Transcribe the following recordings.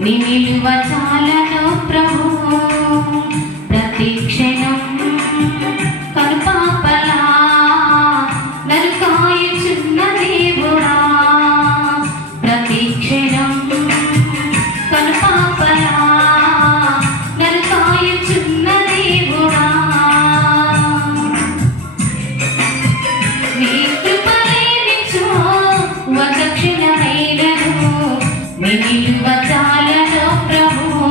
నీ నిలువ చాలను ప్రభు ప్రతి క్షణం కనుపాపలా నరుకాయుచున్న దేవుడా ప్రతి క్షణం కనుపాపలా నరుకాయుచున్న దేవుడా నీ కృపలేనిచో ఒక క్షణమైనను నీ నిలువ చాలను ప్రభు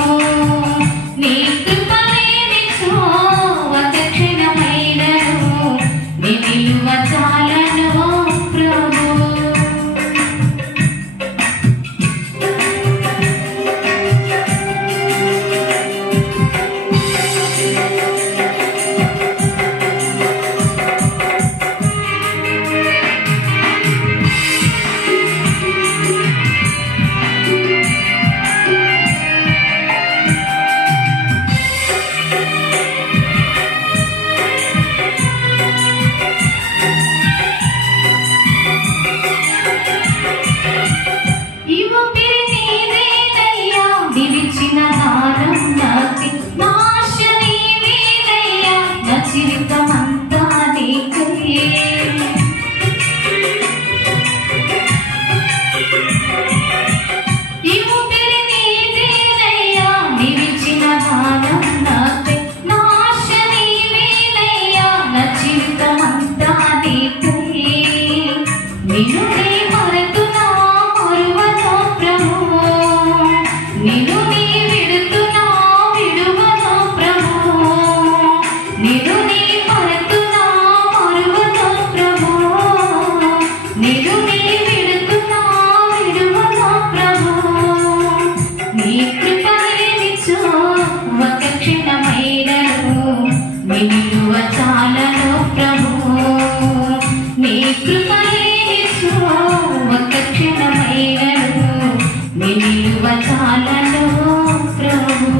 నీ కృపలేనిచో ఒక క్షణమైనను నీ నిలువ చాలను ప్రభు నిలువ చాలను ప్రభు నీ కృపలేనిచో ఒక క్షణమైనను నీ నిలువ చాలను ప్రభు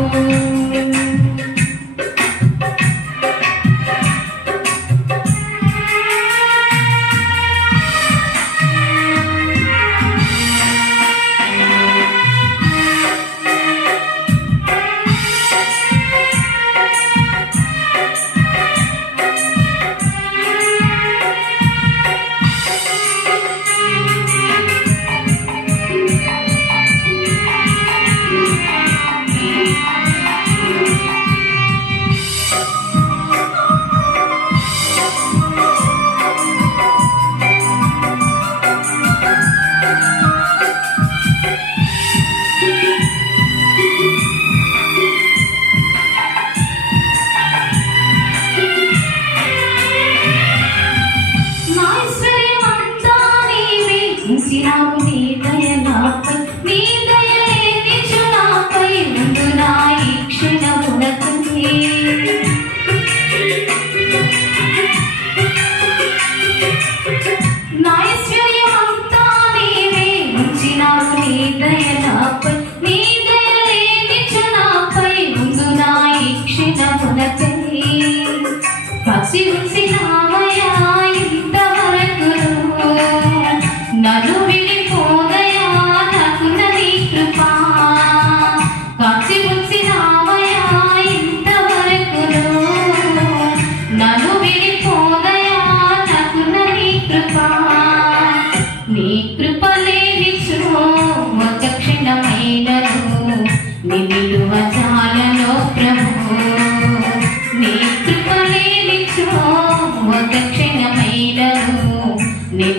నీ దయ నాపై నీ దయ లేనిచు నాపై ముందు నా ఈ క్షణమునకునే నా ఐశ్వర్యమంతా నీవే ఉంచినావు నీ దయ నాపై నీ దయ లేనిచు నాపై ముందు నా ఈ క్షణమునకునే పసి ఉంచినావయా ఇంతవరకు నన్ను విడిపోదయా నాకున్న నీ కృపా కాచి ఉంచినావయా ఇంతవరకును నన్ను విడిపోదయా నాకున్న నీ కృపా నీ కృప లేనిచో ఒక క్షణమైనను నీ నిలువ చాలను ప్రభు నీ కృప లేనిచో ఒక క్షణమైనను నీ